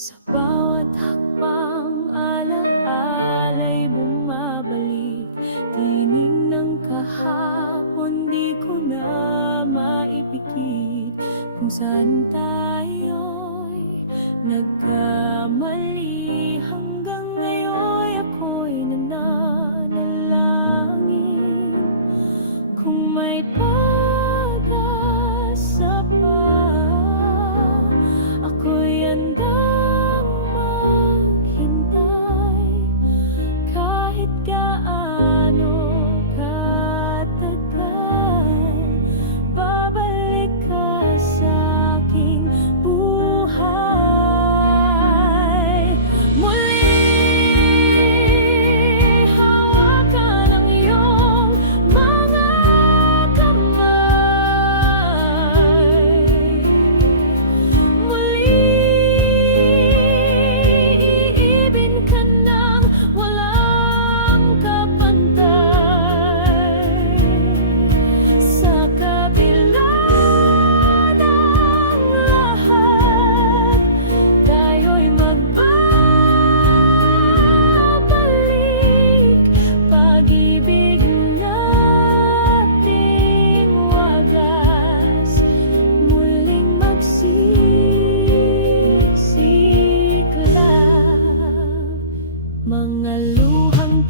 Sa bawat hakbang alaala'y bumabalik. Tinig ng kahapon di ko na maipikit kung saan tayo'y nagkamali. Hanggang ngayon ako'y nananalangin kung may pag-asa pa, ako'y handang maghintay kahit gaano katagal. Babalik ka sa aking buhay muli. Hawakan ang iyong mga kamay. Muli iibin ka ng walang kapantay. Sa kabila ng lahat, tayo'y magbabalik. Pag-ibig nating wagas, muling magsisiklang mga luhang